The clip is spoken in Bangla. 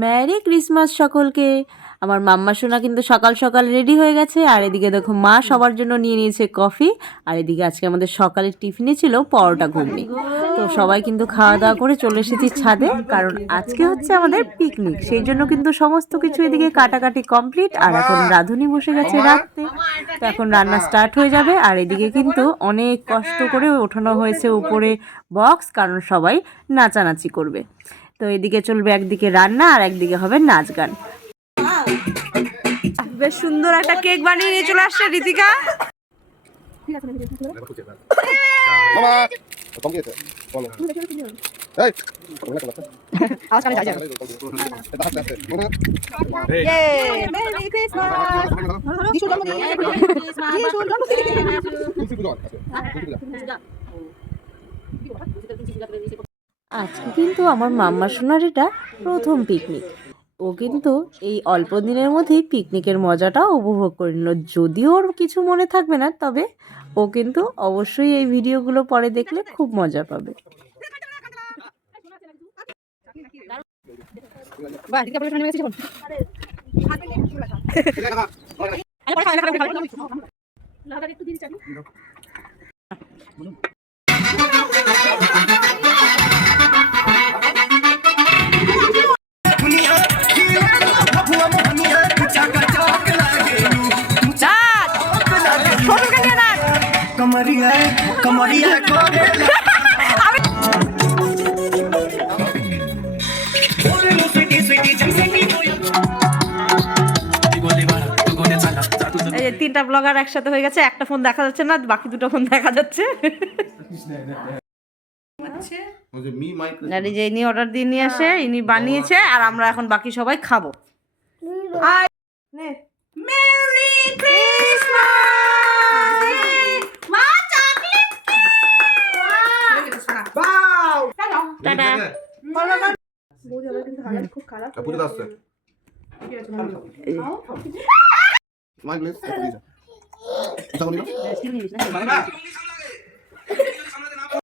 মেরি ক্রিসমাস সকলকে। আমার মাম্মা সোনা কিন্তু সকাল সকাল রেডি হয়ে গেছে, আর এদিকে দেখো মা সবার জন্য নিয়ে নিয়েছে কফি, আর এদিকে আজকে আমাদের সকালের টিফিনে ছিল পরোটা ঘুগনি। তো সবাই কিন্তু খাওয়া দাওয়া করে চলে এসেছি ছাদে, কারণ আজকে হচ্ছে আমাদের পিকনিক, সেই জন্য কিন্তু সমস্ত কিছু এদিকে কাটাকাটি কমপ্লিট। আর এখন রাঁধুনি বসে গেছে রাখতে, তো এখন রান্না স্টার্ট হয়ে যাবে। আর এদিকে কিন্তু অনেক কষ্ট করে ওঠানো হয়েছে উপরে বক্স, কারণ সবাই নাচানাচি করবে। তো এদিকে চলবে একদিকে রান্না আর একদিকে হবে নাচ গান। বেশ সুন্দর একটা কেক বানিয়ে নিয়ে চলে আসছে ঋতিকা। আজকে কিন্তু আমার মাম্মা সোনার এটা প্রথম পিকনিক। ও কিন্তু এই অল্প দিনের মধ্যেই পিকনিকের মজাটা উপভোগ করে নিল। যদিও ওর কিছু মনে থাকবে না, তবে ও কিন্তু অবশ্যই এই ভিডিওগুলো পরে দেখলে খুব মজা পাবে। এই যে 3টা ব্লগার একসাথে হয়ে গেছে, একটা ফোন দেখা যাচ্ছে না, বাকি 2টো ফোন দেখা যাচ্ছে। যে ইনি অর্ডার দিয়ে নিয়ে আসে, ইনি বানিয়েছে, আর আমরা এখন বাকি সবাই খাবো।